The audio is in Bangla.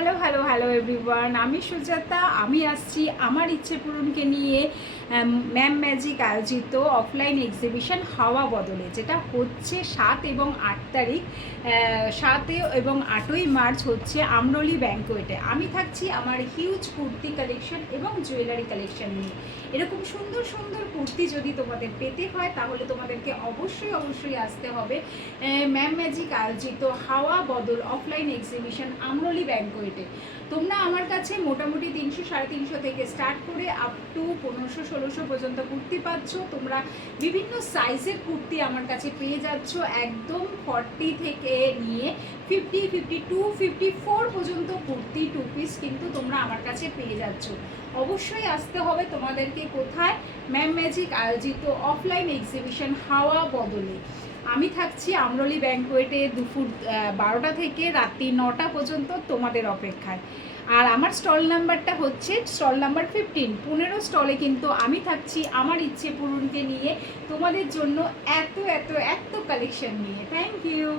হ্যালো হ্যালো হ্যালো এভরিওয়ান, আমি সুজাতা। আমি আসছি আমার ইচ্ছে পূরণকে নিয়ে ম্যাম ম্যাজিক আয়োজিত অফলাইন এক্সিবিশন হাওয়া বদলে, যেটা হচ্ছে 7 এবং 8 তারিখ। 7 এবং 8ই মার্চ হচ্ছে আমরলি ব্যাংকোয়েটে। আমি থাকছি আমার হিউজ কুর্তি কালেকশন এবং জুয়েলারি কালেকশন নিয়ে। এরকম সুন্দর সুন্দর কুর্তি যদি তোমাদের পেতে হয় তাহলে তোমাদেরকে অবশ্যই আসতে হবে ম্যাম ম্যাজিক আয়োজিত হাওয়া বদল অফলাইন এক্সিবিশন আমরলি ব্যাংকোয়েটে। তোমরা আমার কাছে মোটামুটি 300-350 থেকে স্টার্ট করে আপ টু 1500-1600 পর্যন্ত কুর্তি পাচ্ছ। তোমরা বিভিন্ন সাইজের কুর্তি আমার কাছে পেয়ে যাচ্ছ, একদম 40 থেকে নিয়ে 50, 52, 54 পর্যন্ত কুর্তি 2 পিস কিন্তু তোমরা আমার কাছে পেয়ে যাচ্ছ। অবশ্যই আসতে হবে তোমাদেরকে। কোথায়? ম্যাম ম্যাজিক আয়োজিত অফলাইন এক্সিবিশন হাওয়া বদলে। আমি থাকছি আমরলি ব্যাংকোয়েটে দুপুর 12টা থেকে রাত্রি 9টা পর্যন্ত তোমাদের অপেক্ষায়। আর আমার স্টল নাম্বারটা হচ্ছে স্টল নাম্বার 15। 15 স্টলে কিন্তু আমি থাকছি আমার ইচ্ছে পূরণকে নিয়ে, তোমাদের জন্য এত এত এত কালেকশন নিয়ে। Thank you.